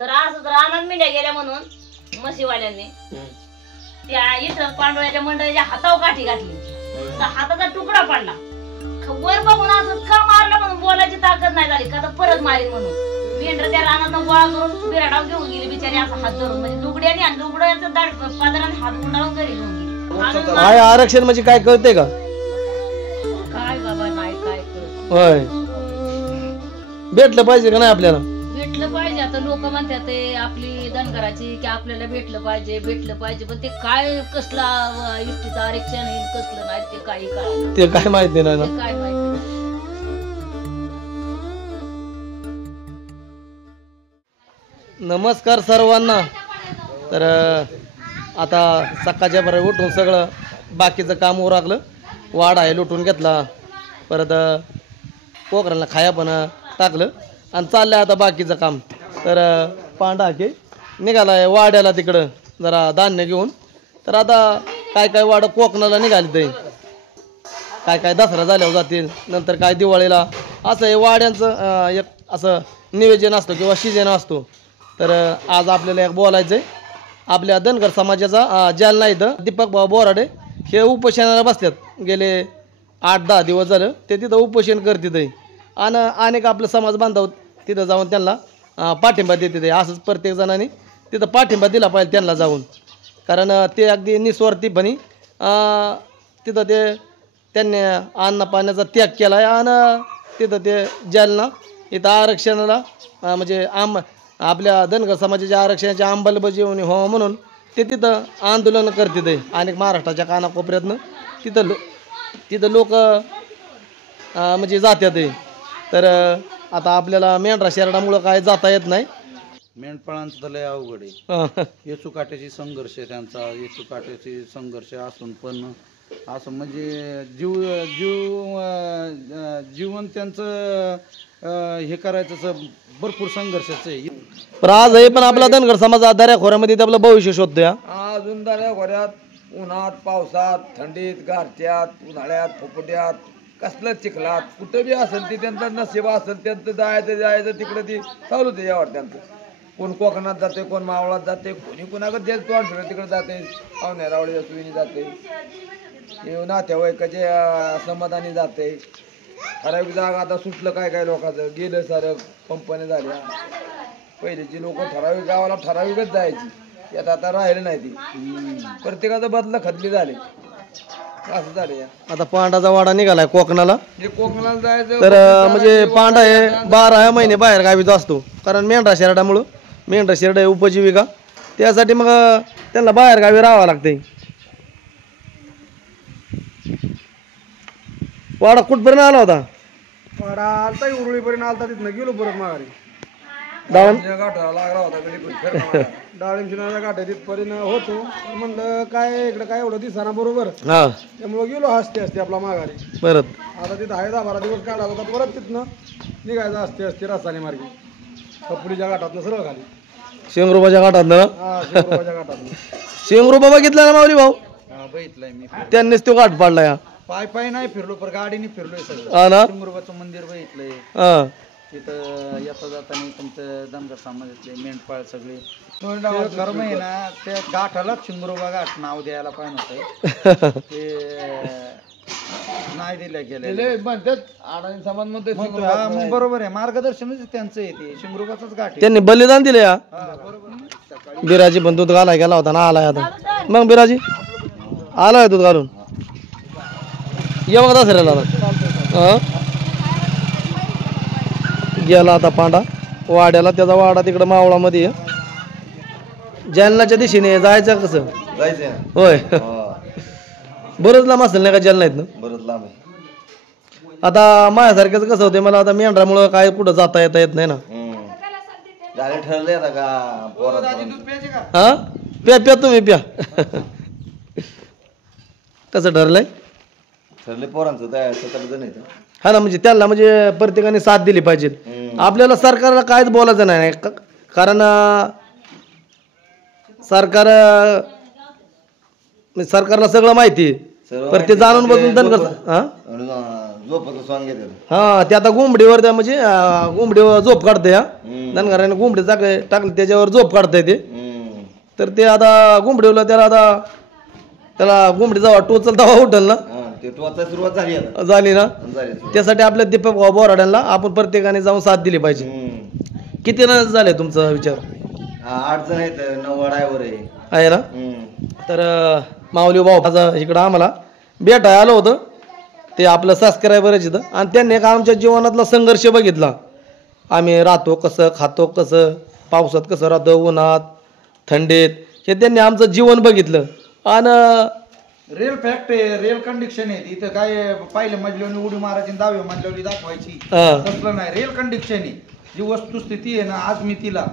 तर असं तर रानात मेंढ्या गेल्या म्हणून म्हशीवाल्यांनी त्या इथं पांडुळ्याच्या मंडळीच्या हातावर काठी घातली तर हाताचा तुकडा पडला. वर बघून असं का मारलं म्हणून बोलायची ताकद नाही झाली का तर परत मारीन म्हणून मेंढर त्या रानात गोळा करून बिराडाव घेऊन गेली बिचारी असा हात धरून म्हणजे लुगड्याने आणि लुगड्याचं दाट पादराने हात गुंडाळून घरी घेऊन गेली. काय आरक्षण म्हणजे काय कळते का? काय बाबा नाही काय कळत. होय भेटलं पाहिजे का नाही आपल्याला? भेटलं पाहिजे. आता लोक म्हणतात ते आपली धनगराची की आपल्याला भेटलं पाहिजे पण ते काय कसला युक्तीचं आरक्षण येईल कसलं नाही ते काही कळलं ते काय माहिती नाही ना. काय माहिती. नमस्कार सर्वांना. तर आता सकाळच्या बरं उठून सगळं बाकीचं काम उरकलं. वाड आहे लुटून घेतला परत पोखरांना खाया पण टाकलं आणि चाललं आता बाकीचं काम. तर पांडा की निघालाय वाड्याला तिकडं जरा धान्य घेऊन. तर आता काय वाडं कोकणाला निघाली ते काय दसरा झाल्यावर जातील नंतर काय दिवाळीला असं हे वाड्यांचं एक असं नियोजन असतं किंवा सीजन असतो. तर आज आपल्याला एक बोलायचं आहे. आपल्या धनगर समाजाचा जालना इथं दीपक भाऊ बोराडे हे उपोषणाला बसतात गेले 8-10 दिवस झालं ते तिथं उपोषण करतात आहे आणि अनेक आपलं समाज बांधव तिथं जाऊन त्यांना पाठिंबा देते. असंच प्रत्येक जणांनी तिथं पाठिंबा दिला पाहिजे त्यांना जाऊन कारण ते अगदी निस्वार्थीपणे तिथं ते त्यांनी अन्न पाण्याचा त्याग केला आहे आणि तिथं ते जालना इथं आरक्षणाला म्हणजे आपल्या धनगर समाजाच्या आरक्षणाच्या अंमलबजावणी व्हावं म्हणून ते तिथं आंदोलन करतात आहे. अनेक महाराष्ट्राच्या कानाकोपऱ्यातनं तिथं लोक म्हणजे जातात आहे. तर आता आपल्याला मेंढरा शेरडामुळं काय जाता येत नाही. मेंढपाळांचं तर लय अवघड आहे. येचुकाट्याची संघर्ष आहे त्यांचा. येचुकाट्याची संघर्ष असून पण असं म्हणजे जीवन त्यांचं हे करायचं भरपूर संघर्षाचं आहे. पण आजही पण आपला धनगर समाज दऱ्याखोऱ्यामध्ये आपलं भविष्य शोधतोय. अजून दऱ्याखोऱ्यात उन्हात पावसात थंडीत गारठ्यात उन्हाळ्यात फुफुट्यात कसलं चिखलात कुठं बी असेल ते त्यांचं नशीब असेल त्यांचं जायचं तिकडं ती चालू ते यावर त्यांचं. कोण कोकणात जाते कोण मावळात जाते कोणी कुणाकडे देत तोंड फिरत तिकडे जाते पाहुण्या रावळीच्या सुईने जाते नातेवाईकाचे समाधानी जाते. ठराविक जागा आता सुटलं काय लोकांचं गेलं सारं कंपन्या झाल्या. पहिलेची लोक ठराविक गावाला ठराविकच जायची यात आता राहिलं नाही ती प्रत्येकाचं बदला खदली झाले असं झाले. आता पांडाचा वाडा निघालाय कोकणाला. कोकणाला जायचं तर म्हणजे पांडा हे 12 महिने बाहेर गावीच असतो कारण मेंढरा शेरडामुळं मेंढरा शेरड आहे उपजीविका त्यासाठी मग त्यांना बाहेर गावी राहावं लागते. वाडा कुठपर्यंत आला होता? वाडा आलता उरुळीपर्यंत आलता तिथनं गेलो परत माघारी. गाठा लागला होता डाळिंबशिनाच्या गाठ्या तिथपर्यंत होतो म्हणलं काय इकडं काय एवढं दिसाना बरोबर हा त्यामुळं गेलो हसते आपला माघारी. परत आता तिथं 10-12 दिवस काढला होता परत तिथनं निघायचं असते रस्ताने मार्गी कपुलीच्या घाटातनं सरळ खाली शेंगरुबाच्या घाटात ना. हा शेंगरुबाच्या घाटातनं शेंगरुबा बघितला ना माऊली भाऊ? बघितलंय मी. त्यांनीच तो घाट पाडला या. पाय नाही फिरलो पण गाडीने फिरलोय सगळं. हा ना. शिंगरुबाचं मंदिर बघितलंय. हा तिथं येता जाताना तुमचं धनगर समाजातले मेंढपाळ सगळे कर्म आहे ना त्या गाठाला शिंगरुबा घाट नाव द्यायला पाहिजे होतं ते नाही दिल्या गेले म्हणतात अडाणी समाज म्हणतो मग बरोबर आहे मार्गदर्शनच त्यांचं आहे ते शिंगरुबाचंच घाट आहे. त्यांनी बलिदान दिले या. बरोबर. बिराजी पण दूध घालाय गेला होता ना आलाय आता. मग बिराजी आलाय दूध घालून ये बघा दसऱ्याला गेला आता पांडा वाड्याला. त्याचा वाडा तिकडं मावळामध्ये आहे. जालनाच्या दिशेने जायचं कसं जायचंय होय बरंच लांब असेल नाही का जालना इथनं? बरंच लांब आहे. आता माझ्यासारख्याच कसं होते मला आता मेंढरामुळं काय कुठं जाता येत नाही ना. झाले ठरले आता का पोरात हा प्या तुम्ही प्या. कसं ठरलंय? ठरले पोरांचं 17 जण आहेत. हा ना म्हणजे त्यांना म्हणजे प्रत्येकाने साथ दिली पाहिजे. आपल्याला सरकारला काहीच बोलायचं नाही कारण सरकारला सगळं माहिती आहे पण ते जाणून बसून धनगर झोपचं सॉंग घेतात. हा ते आता गुंबडीवर त्या म्हणजे गुंबडीवर झोप काढते हा धनगराने गुंबडी टाकली त्याच्यावर झोप काढताय ते. तर ते आता गुंबडीवला त्याला गुंबडी जावा टोचल तवा उठल ना ते टोचायला सुरुवात झाली आता. झाली ना झाली. त्यासाठी आपल्या दीपक बोराड्यांना आपण प्रत्येकाने जाऊन साथ दिली पाहिजे. किती जण झाले तुमचा विचार? 8 जण आहेत. 9 ड्रायव्हर आहे ना. तर माऊली भाऊ इकडं आम्हाला भेटायला आलं होतं ते आपलं सबस्क्रायबरच इथं आणि त्यांनी एक आमच्या जीवनातला संघर्ष बघितला. आम्ही राहतो कसं खातो कसं पावसात कसं राहतो उन्हात थंडीत हे त्यांनी आमचं जीवन बघितलं. आणि रिअल फॅक्ट आहे रिअल कंडिक्शन आहे इथं. काय पहिले मजल्याने उडी मारायची 10वी मजल्याने दाखवायची तसलं नाही. रिअल कंडिक्शन आहे जी वस्तुस्थिती आहे ना आज मी तिला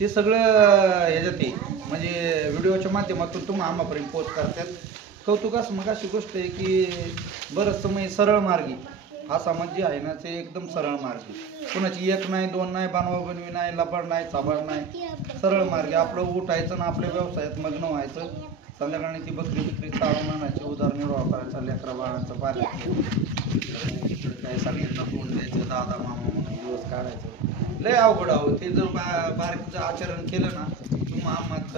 ते सगळं ह्याच्यात आहे म्हणजे व्हिडिओच्या माध्यमातून तुम्ही आम्हापर्यंत पोस्ट करतात. कौतुकास मग अशी गोष्ट आहे की बरंच समय सरळ मार्गी हा समाज जे आहे ना ते एकदम सरळ मार्गी. कोणाची 1 नाही 2 नाही बनवा बनवी नाही लबाड नाही चाबाड नाही सरळ मार्गी आपलं उठायचं ना आपल्या व्यवसायात मग्न व्हायचं. संध्याकाळी ती बकरी बिकरी चालून आणायची उदारनिर्वाह करायचा लेकरा बाळांचं पाण्यात काय सगळ्यांना फोन द्यायचं दादा मामा म्हणून दिवस काढायचं. लय अवघड आहो ते जर बारकीचं आचरण केलं ना तुम्ही आम्हात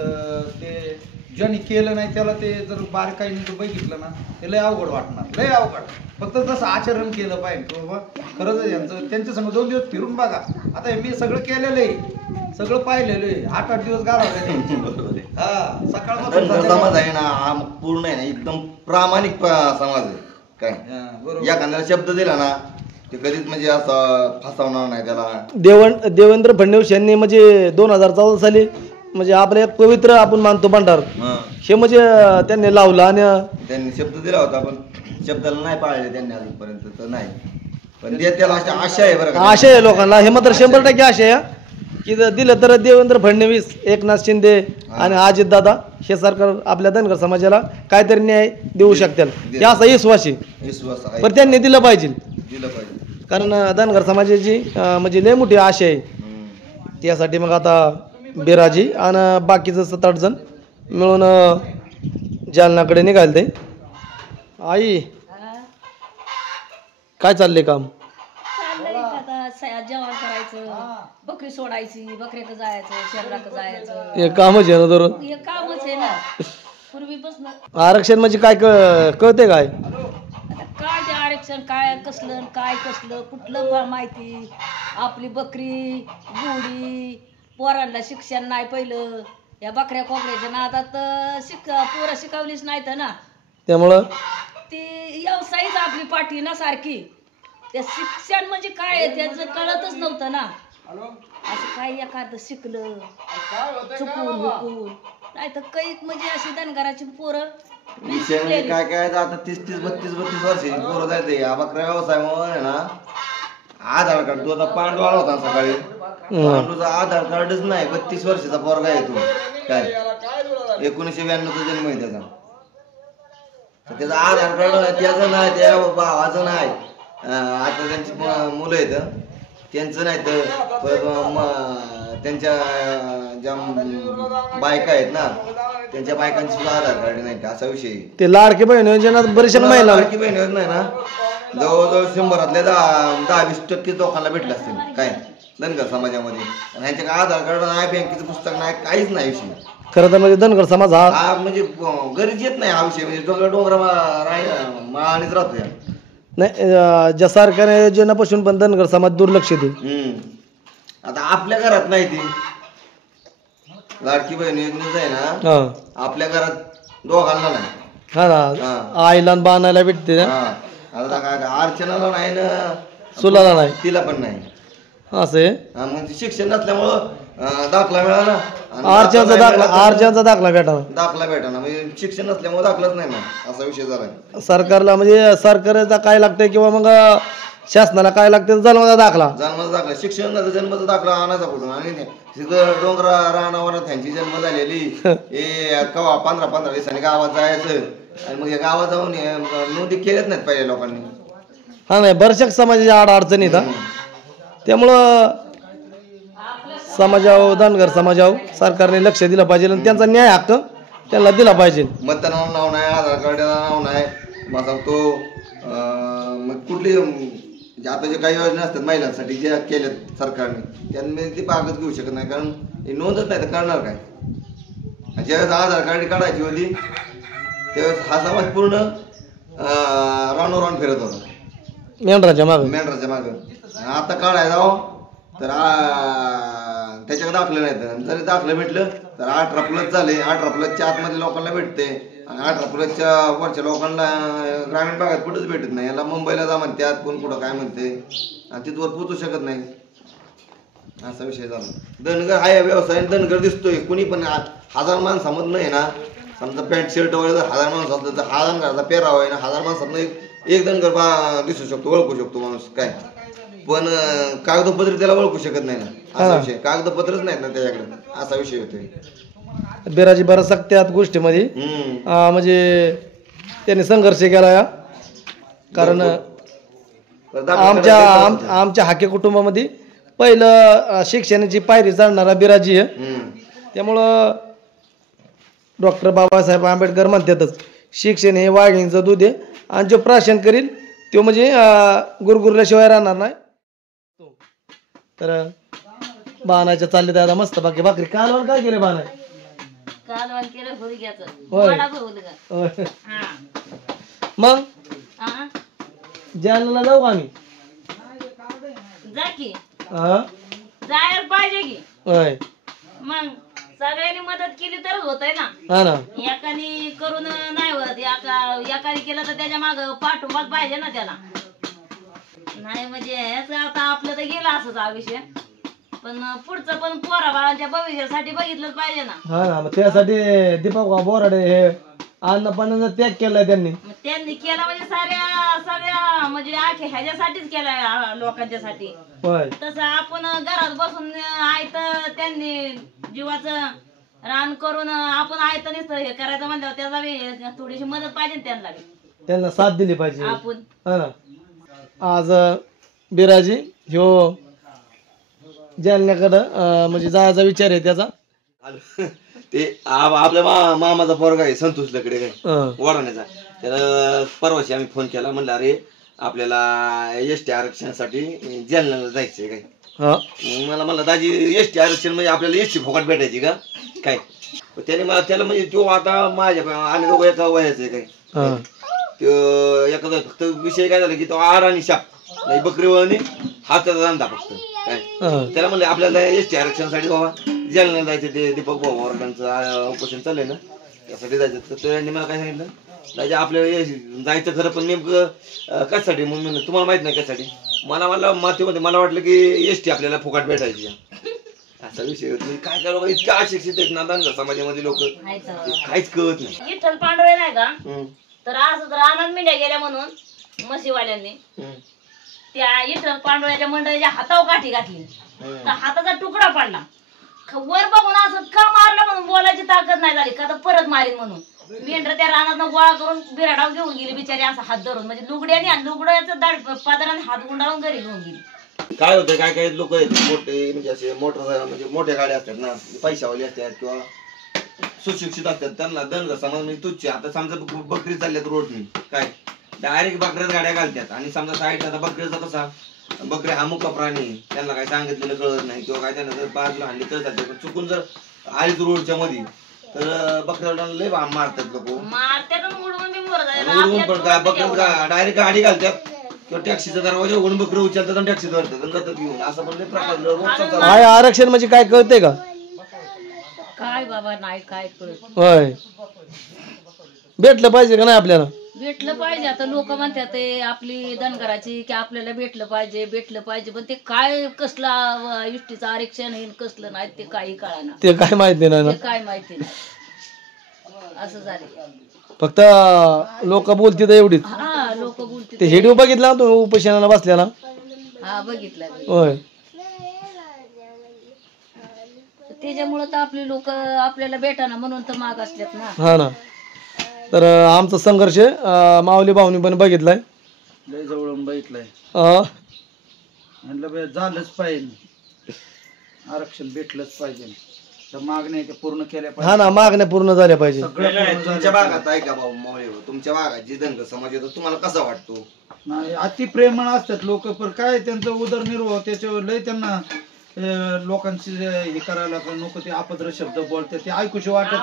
ते ज्यांनी केलं नाही त्याला ते जर बारकाईने जर बघितलं ना ते लय अवघड वाटणार लय अवघड. फक्त तसं आचरण केलं पाहिजे बाबा खरंच यांचं त्यांच्या समोर 2 दिवस फिरून बघा. आता मी सगळं केलेलं आहे सगळं पाहिलेलं आहे 8-8 दिवस घालवले. हा सकाळ समाज आहे ना हा पूर्ण आहे ना एकदम प्रामाणिक समाज आहे. काय या एखाद्याला शब्द दिला ना ते कधीच म्हणजे असं फसवणार नाही त्याला. देवेंद्र फडणवीस यांनी म्हणजे 2014 साली म्हणजे आपलं एक पवित्र आपण मानतो भंडार हे म्हणजे त्यांनी लावलं आणि त्यांनी शब्द दिला होता पण शब्दाला नाही पाळले त्यांनी अजूनपर्यंत तर नाही. पण त्याला आशा आहे बरं का. आशा आहे लोकांना हे मात्र 100% आशा आहे की जर दिलं तर देवेंद्र फडणवीस एकनाथ शिंदे आणि अजितदादा हे सरकार आपल्या धनगर समाजाला काहीतरी न्याय देऊ शकतील हे असा विश्वास आहे. पण त्यांनी दिलं पाहिजे कारण धनगर समाजाची म्हणजे लय मोठी आशा आहे. त्यासाठी मग आता बिराजी आणि बाकीचं 7-8 जण मिळून जालन्याकडे निघाले ते. आई काय चाललंय काम? जेवण करायचं बकरी सोडायची बकऱ्याकडे जायचं शेरडाकडे जायचं हे कामच आहे ना दररोज. हे कामच आहे ना पूर्वीपासून. आरक्षण म्हणजे काय कळते काय? काय ते आरक्षण काय कसलं कुठलं माहिती. आपली बकरी गुडी पोरांना शिक्षण नाही पहिलं या बकऱ्या कोकऱ्याच्या नादात पोरं शिकवलीच नाहीत ना त्यामुळं ती व्यवसायच आपली पाठी ना सारखी. त्या शिक्षण म्हणजे काय त्याचं कळतच नव्हतं ना. असं काय एखादं शिकलं चुकून हुकून नाही तर काही म्हणजे अशी धनगराची पोरं काय काय आता 30-32 वर्षाची पोरं जायचं या बकऱ्या व्यवसायामुळे ना आधार कार्ड तो आता पांडवाळा होता सकाळी पांडूचा आधार कार्डच नाही 32 वर्षाचा पोरगा आहे तो काय 1992 जन्म आहे त्याचा आधार कार्ड नाही त्याचं नाही त्या भावाचं नाही. आता त्यांची मुलं आहेत त्यांचं नाही तर त्यांच्या ज्या बायका आहेत ना त्यांच्या बायकांची सुद्धा आधार कार्ड नाही असा विषय. ते लाडकी बहीण योजनेत बरेचशा महिला लाडकी बहीण योजना आहे ना जवळजवळ 100-तल्या 10-20% लोकांना भेटले असतील काय धनगर समाजामध्ये. आणि ह्यांच्या काय आधार कार्ड नाही बँकेचं पुस्तक नाही काहीच नाही विषय. खरं तर म्हणजे धनगर समाज हा म्हणजे गरजेत नाही हा विषय म्हणजे डोंगरा माळानेच राहतोय. नाही ज्या सरकार योजनेपासून पण धनगर समाज दुर्लक्षित आहे. आता आपल्या घरात नाही ती लाडकी बहीण योजनेच आहे ना आपल्या घरात दोघांना नाही. हा ना आईला बाणायला भेटते ना. आता काय अर्चनाला नाही ना सुलाला नाही तिला पण नाही असं आहे. म्हणजे शिक्षण नसल्यामुळं दाखला मिळाला अर्जाचा दाखला भेटाना म्हणजे शिक्षण नसल्यामुळे दाखलाच नाही ना असा विषय झाला. सरकारला म्हणजे सरकारचा काय लागतंय किंवा मग शासनाला काय लागतं जन्माचा दाखला शिक्षण जन्माचा दाखला आणायचा कुठून आणि डोंगरा रानावर त्यांची जन्म झालेली हे कवा 15-15 दिवसांनी गावात जायचं आणि मग गावात जाऊन नोंदी केल्याच नाहीत पहिल्या लोकांनी. हा नाही बऱ्याचशा समाजाच्या अडचणी येतात त्यामुळं समाजावर धनगर समाजावर सरकारने लक्ष दिलं पाहिजे आणि त्यांचा न्याय हक्क त्यांना दिला पाहिजे. मतदानाला नाव नाही आधार कार्डाला नाव नाही मग सांगतो मग कुठली आता जे काही योजना असतात महिलांसाठी ज्या केल्यात सरकारने त्यांनी ती भागच घेऊ शकत नाही, कारण हे नोंदच नाही तर करणार काय. ज्यावेळेस आधार कार्ड काढायची होती त्यावेळेस हा समाज पूर्ण राउंड फिरत होता मेंढराच्या मागं. मेंढराच्या मागं. आता काढायला जावं तर त्याच्याकडे दाखलं नाही, जरी दाखलं भेटलं तर 18+ झाले. 18+च्या आतमध्ये लोकांना भेटते आणि 18+च्या वरच्या लोकांना ग्रामीण भागात कुठंच भेटत नाही. याला मुंबईला जा म्हणतात, कोण कुठं काय म्हणते आणि तिथवर पोचू शकत नाही, असा विषय झाला. धनगर हा या व्यवसायाने धनगर दिसतोय. कुणी पण 1000 माणसामधनं आहे ना, समजा पॅन्ट शर्ट वगैरे जर 1000 माणसं असलं तर 1000 घराचा पेरावा आहे ना, 1000 माणसातनं एक धनगर दिसू शकतो, ओळखू शकतो माणूस काय. पण कागदपत्र त्याला ओळखू शकत नाही ना, असा विषय. कागदपत्रच नाहीत ना त्याच्याकडे, असा विषय होतोय. बिराजी बराच त्यात गोष्टीमध्ये म्हणजे त्यांनी संघर्ष केला या. कारण आमच्या हाके कुटुंबामध्ये पहिलं शिक्षणाची पायरी चढणारा बिराजी आहे. त्यामुळं डॉक्टर बाबासाहेब आंबेडकर म्हणतातच शिक्षण हे वाघिणीचं दूध आहे आणि जो प्राशन करील तो म्हणजे गुरगुरल्याशिवाय राहणार नाही. तर बाणाच्या चालले दादा मस्त बाकी भाकरी. कालवण काय केलं बाणा? कालवण केलं हुरग्याचं. होय. वडा हुरगा. हा. मग हा? जालन्याला जाऊ का आम्ही? जा की. हा जायला पाहिजे की. होय. मग सगळ्यांनी मदत केली तरच होतंय ना. हा ना. एकाने करून नाही होत. एकाने केलं तर त्याच्या माग पाठुंबाच पाहिजे ना त्याला. नाही म्हणजे आता आपलं तर गेलं असंच हा विषय, पण पुढचं पण पोरा बाळांच्या भविष्यासाठी बघितलंच पाहिजे ना. हा ना. मग त्यासाठी दीपक बोराडे हे अन्न पाण्याचा त्याग केलाय त्यांनी. मग त्यांनी केला म्हणजे सगळ्या म्हणजे आखे ह्याच्यासाठीच केलाय, लोकांच्यासाठी. होय. तसं आपण घरात बसून आयत त्यांनी जीवाचं रान करून आपण आयत नसतं हे करायचं म्हणल्यावर त्याला थोडीशी मदत पाहिजे ना त्यांना साथ दिली पाहिजे आपण. हा ना. आज बिराजी ह्यो जालन्याकडं म्हणजे जायचा विचार आहे त्याचा. ते आपल्या मामाचा पोरगा आहे संतोष लकडे काय वडाण्याचा. त्याला परवाशी आम्ही फोन केला, म्हणलं अरे आपल्याला एसटी आरक्षणासाठी जालन्याला जायचंय काय. मला म्हणलं दाजी एसटी आरक्षण म्हणजे आपल्याला एसटी फुकट भेटायची का काय. त्याने मला त्याला म्हणजे तो आता माझ्या आम्ही दोघं एका वयाचं आहे काय. तो एखादा फक्त विषय काय झाला की तो आर आणि शाप बकरीवळणी हाताचा धंदा फक्त काय. त्याला म्हणलं आपल्याला एसटी आरक्षणासाठी बाबा जालन्याला जायचं, ते दीपक भाऊ वर्गांचं उपोषण चाललंय ना त्यासाठी जायचं. तर त्यांनी मला काय सांगितलं, दादा आपल्याला जायचं खरं पण नेमकं कशासाठी. म्हणून तुम्हाला माहित नाही कशासाठी. मला मातीमध्ये मला वाटलं की एसटी आपल्याला फुकट भेटायची, असा विषय होता. काय करा इतका अशिक्षित आहेत ना धनगर समाजामध्ये लोक, काहीच कळत नाही. विठ्ठल पांडवे नाही का, तर असं तर आनंद मिंड्या गेल्या म्हणून म्हशीवाल्यांनी त्या विठ्ठल पांडव्याच्या मंडळीच्या हातावर काठी घातली, तर हाताचा तुकडा पडला. वर बघून असं का मारलं म्हणून बोलायची ताकद नाही झाली का, तर परत मारीन म्हणून मेंढर त्या रानात गोळा करून बिराडाव घेऊन गेली बिचारी, असा हात धरून म्हणजे लुगड्याने लुगड्याचं दाड पादराने हात गुंडाळून घरी घेऊन गेली. काय होतं काय काय लोक मोठे म्हणजे असे मोटर म्हणजे मोठ्या गाड्या असतात ना, पैशावाले असतात किंवा सुशिक्षित असतात, त्यांना धनगर समाज म्हणजे तुच्छ. आता समजा बकरी चालल्यात रोडनी काय डायरेक्ट बकऱ्याच गाड्या घालतात आणि समजा साईड आता बकरीचा कसा बकरी हा मुका प्राणी, त्यांना काय सांगितलेलं कळत नाही किंवा काय त्यांना जर बाजूला हल्ली तर चालते. चुकून जर आलीच रोडच्या मध्ये तर बकऱ्याला लय मारतात लोक, उडवून पण काय बकऱ्या डायरेक्ट गाडी घालतात किंवा टॅक्सीचा दरवाजा उघडून बकरी उचलतात आणि टॅक्सी धरतात आणि जातात घेऊन. असं पण प्रकार आरक्षण म्हणजे काय कळतंय का काय बाबा नाही काय कळत. होय. भेटलं पाहिजे का नाही आपल्याला? भेटलं पाहिजे. आता लोक म्हणतात ते आपली धनगराची की आपल्याला भेटलं पाहिजे पण ते काय कसला इष्टीचं आरक्षण आहे कसलं नाही ते काही कळाना, ते काय माहिती नाही ना, काय माहिती नाही. असं झालं. फक्त लोक बोलतात एवढीच. हा लोक बोलते. ते व्हिडिओ बघितला तो उपोषणाला बसल्याला? हा बघितला. होय. त्याच्यामुळं तर आपली लोक आपल्याला भेटाना म्हणून तर माग असल्यात ना. हा ना. तर आमचा संघर्ष माऊली भाऊनी पण बघितलाय, लय जवळून बघितलंय. म्हणलं झालंच पाहिजे, आरक्षण भेटलंच पाहिजे, तर मागण्या त्या पूर्ण केल्या पाहिजे. हा ना, मागण्या पूर्ण झाल्या पाहिजे. तुमच्या भागात आहे का भाऊ माऊली, तुमच्या भागात जी धनगर समाज येतो तुम्हाला कसा वाटतो? नाही अति प्रेमळ असतात लोक, पण काय त्यांचं उदरनिर्वाह त्याच्यावर लय त्यांना लोकांची हे करायला नको ते अपद्र शब्द बोलते ते ऐकूशी वाटत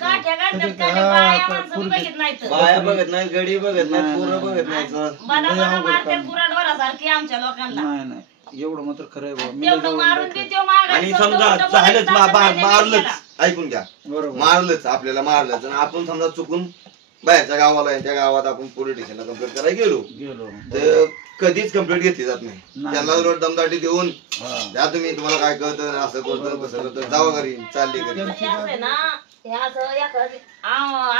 काठ्या काढतात, नाही. काठ्या बाया माणसं बघत नाहीत. बाया बघत नाही, गडी बघत नाही, पोरं बघत नाही. बना मारतात गुराढोरासारखी आमच्या लोकांना. नाही नाही एवढं मात्र खरं आहे बाबा. मी तेवढं मारून बी त्यो मागायचं, आणि तेवढं समजा उलटं झालंच बोलायचं, आपण मारलंच, त्याला. ऐकून घ्या, बरोबर मारलंच आपल्याला मारलंच आणि आपण समजा चुकून बाहेरच्या गावाला त्या गावात आपण पोलीस स्टेशनला कंप्लेंट करायला गेलो तर कधीच कंप्लेंट घेतली जात नाही. त्यांना उलट दमदाटी देऊन द्या तुम्ही, तुम्हाला काय कळतं असं करतं तसं करतं, जावा घरी, चालली घरी. हे असं आहे ना, हे असं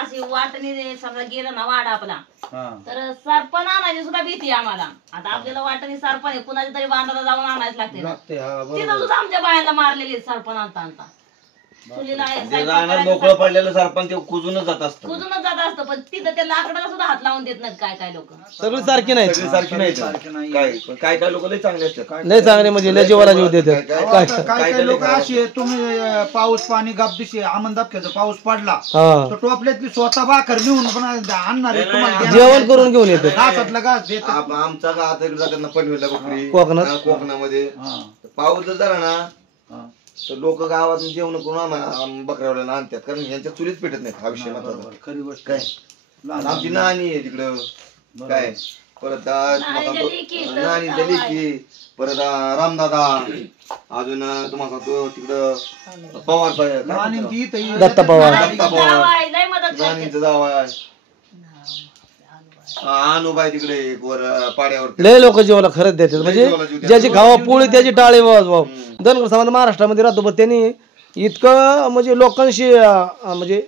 अशी वाटणी समजा गेलं ना वाडा आपला, तर सरपण आणायची सुद्धा भीती आम्हाला. आता आपल्याला वाटणी सरपण आहे, कुणाच्या तरी बांधाला जाऊन आणायच लागते ना. तिथं सुद्धा आमच्या बायांना मारलेली सरपण आणता आणता. चुलीला आहे, रानात मोकळं पडलेलं सरपंच ते कुजूनच जात असतं. कुजूनच जात असतं, पण तिथं त्या लाकडाला सुद्धा हात लावून देत नाहीत काय काय लोक. सगळी सारखी नाही, सगळी सारखी नाही. काय काय लोक लय चांगले असतात. लय चांगले म्हणजे लय जीवाला जीव देतात. काय काय लोक अशी तुम्ही पाऊस पाणी गाबदिशी आमन दाबक्याचा पाऊस पडला हा तर टोपल्यातली स्वतः भाकर नेऊन पण आणणार आहे तुम्हाला जेवण करून घेऊन येते. घासातलं घास देत आमचा का आता जातात ना पनवेलला बकरी कोकणात. कोकणामध्ये पाऊस जर झाला ना तर लोक गावात जेवण करून बकऱ्यावरला आणतात, कारण यांच्या चुलीच पेटत नाही. हा विषय महत्वाचा. खरी गोष्ट काय आमची नानी आहे तिकडं, काय परत नानीच्या लेकी, परत रामदादा, अजून तुम्हाला सांगतो तिकडं पवार साहेब, दत्ता पवार, लय मदत करतात. नानींचं जाव आहे, अनुबाई तिकडे एक वर पाड्यावर. लय लोक जीवाला खरंच देतात. म्हणजे ज्याची खावा पोळी त्याची टाळी वाजवा. धनगर समाज महाराष्ट्रामध्ये राहतो, पण त्यांनी इतकं म्हणजे लोकांशी म्हणजे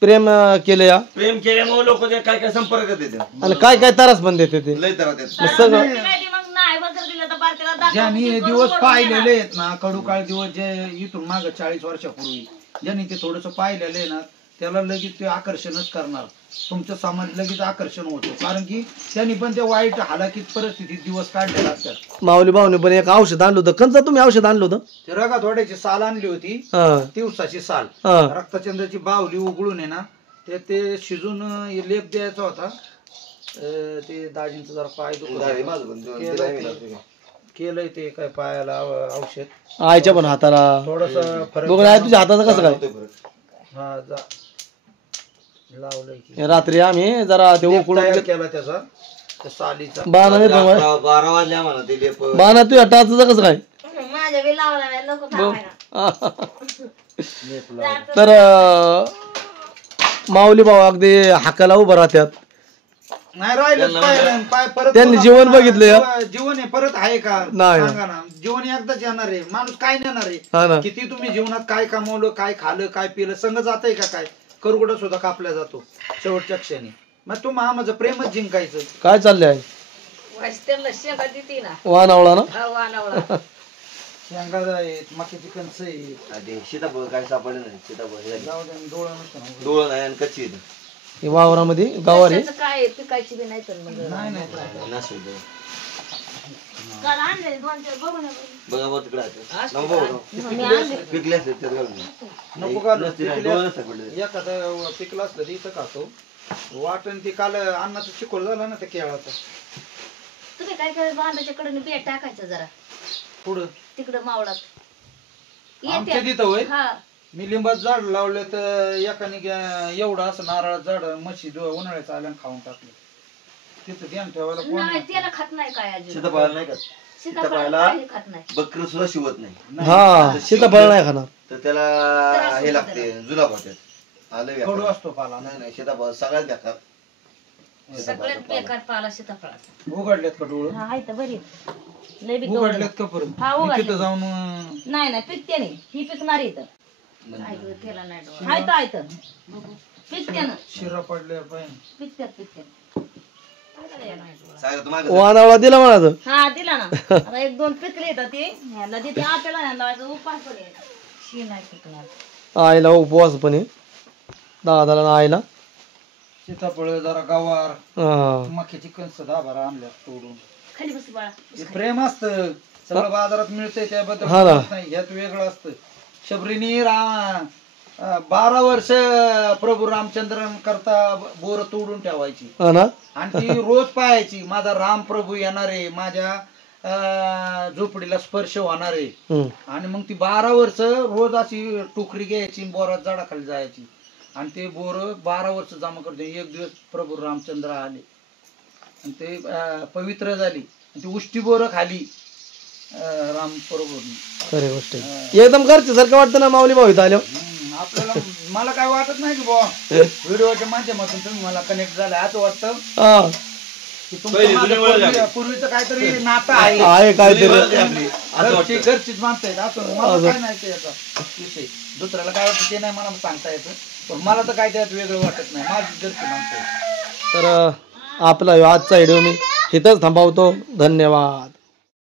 प्रेम केलं या, प्रेम केल्यामुळे लोक काय काय संपर्क देतात आणि काय काय त्रास पण देते ते लय त्रास देतात. मग नाही बकर दिलं तर बारतीला दाखवून ज्यांनी हे करून दिवस करून पाहिलेले आहेत ना, कडूकाळ दिवस जे इथून माग 40 वर्षापूर्वी ज्यांनी ते थोडस पाहिलेलं आहे ना, त्याला लगेच ते आकर्षणच करणार. तुमचं समाज लगेच आकर्षण होतं, कारण की त्यांनी पण ते वाईट हालाकीत परिस्थितीत दिवस काढलेले असतात. माऊली भाऊने पण एक औषध आणलं होतं. कंचा तुम्ही औषध आणलं होतं? ते रगा थोड्याची साल आणली होती, हा दिवसाची साल, हा रक्तचंद्राची बावली उघडून आहे ना, ते शिजून लेप द्यायचा होता. ते दाजींचं जरा पाय दुखत केलंय ते काय पायाला औषध. आईच्या पण हाताला थोडस फरक बघ ना, तुझ्या हाताचं कसं काय? हा लावलंय की. रात्री आम्ही जरा ते उकळून तयार केला त्याचा त्या सालीचा. बाणा नाही 12 वाजले आम्हाला ते लेप. बाणा तुझ्या टाचाचं कसं काय? माझ्या बी लावला नाही नको खावायला. तर माऊली भाऊ अगदी हाकाला उभं राहतात. नाही राहिलं पाय परत त्यांनी जीवन बघितलंय. जीवन आहे परत आहे का नाही. सांगा ना. जीवन एकदाच येणार आहे, माणूस काय नेणार हा आहे? ना. किती तुम्ही जीवनात काय कमावलं, काय खाल्लं, काय पिलं, संग जातंय का? काय करुगडा सुद्धा कापला जातो शेवटच्या क्षणी. मग तुम्हाला माझं प्रेमच जिंकायचं. काय चाललंय आहे? त्यांना शेंगा देते ना, वानावळा ना? हा वानावळा. शेंगा आहेत, मक्याची कणसं आहेत. सीताफळ काय सापडलं नाही. सीताफळ जाऊ द्या, डोळं नसतं ना. डोळं नाही आणि कच्ची आहेत. हे वावरामध्ये गवारी त्याचं काय आहे, पिकायची बी नाही तर मग नाही नाही नाशिक काल आणले 2-4 बघू ना. बघा बघ तिकडे आहे. मी आणले. पिकले असते त्यात घालून. नको का डोळं नसतं पडलं. एखादं पिकलं असलं तर इथं खातो. वाटण ती काल अन्नाचं चिकोल झाला ना त्या केळाचा. तुम्ही काय काय बांधाच्या कडे बिया टाकायचं जरा पुढं तिकडं मावळात आमच्या येते. तिथं होय. हा मी लिंबाचं झाड लावले तर एकाने एवढं असं नारळाचं झाड म्हशी उन्हाळ्याचं आल्यानं खाऊन टाकलं. तिथं ध्यान ठेवायला कोण नाही नाही. त्याला खात नाही काय अजून. सीताफळ नाही का? सीताफळाला खात नाही. बकर सुद्धा शिवत नाही. हा सीताफळ नाही खाणार. तर त्याला हे लागते जुलाब होत्यात. आलं कडू व्यापार. असतो पाला. नाही नाही सीताफळ सगळ्यात बेकार. सगळ्यात बेकार पाला सीताफळाचा. उघडल्यात का डोळं? हा आहे तर बरी लय बी उघडल्यात का परत? हा, मी उघडल्यात. तिथं जाऊन नाही नाही पिकते नाही, ही पिकणार इथं. त्याला नाही आयत आयत पिकते ना, शिरा पडल्या पाहिजे. पिकत्यात पिकत्यात. सांगा तुम्हाला वानावळा दिला म्हणाचं. हा दिला ना. आता 1-2 पिकले तर ते ह्याला देते, आपल्याला ह्याला लावायचं उपास पण आहे. शी नाही पिकणार. आईला उपवास पण आहे. दादाला आणि आईला. सीताफळ जरा गवार हा मक्याची कणस 10-12 आणल्या तोडून. खाली बस बाळा. हे प्रेम असतं सगळं बाजारात मिळतंय त्याबद्दल हा ना. नाही, ह्यात वेगळं असतं. शबरीनी 12 वर्ष प्रभू रामचंद्रन करता बोर तोडून ठेवायची हा ना आणि ती रोज पाहायची. माझा राम प्रभू येणार आहे, माझ्या झोपडीला स्पर्श होणार आहे. हम्म. आणि मग ती 12 वर्ष रोज अशी टोकरी घ्यायची, बोरात झाडाखाली जायची आणि ते बोर 12 वर्ष जमा करते. एक दिवस प्रभू रामचंद्र आले आणि ते पवित्र झाली. ती उष्टी बोर खाली राम प्रभू. खरी गोष्ट आहे. एकदम घरच्या सारखं वाटतं ना माऊली भाऊ इथं आल्यावर. आपल्याला मला काय वाटत नाही की बुवा व्हिडिओच्या माध्यमातून तुम्ही मला कनेक्ट झाला असं वाटतं हा की तुमचं माझं पूर्वीचं काहीतरी नातं आहे. आहे काहीतरी घरचीच माणसं आहेत असं मला काय नाही ते याचा विषय. दुसऱ्याला काय वाटतं ते नाही मला सांगता येतं, पण मला तर काय त्यात वेगळं वाटत नाही. माझी घरची माणसं आहेत. तर आपला आजचा व्हिडिओ मी इथंच थांबवतो. धन्यवाद.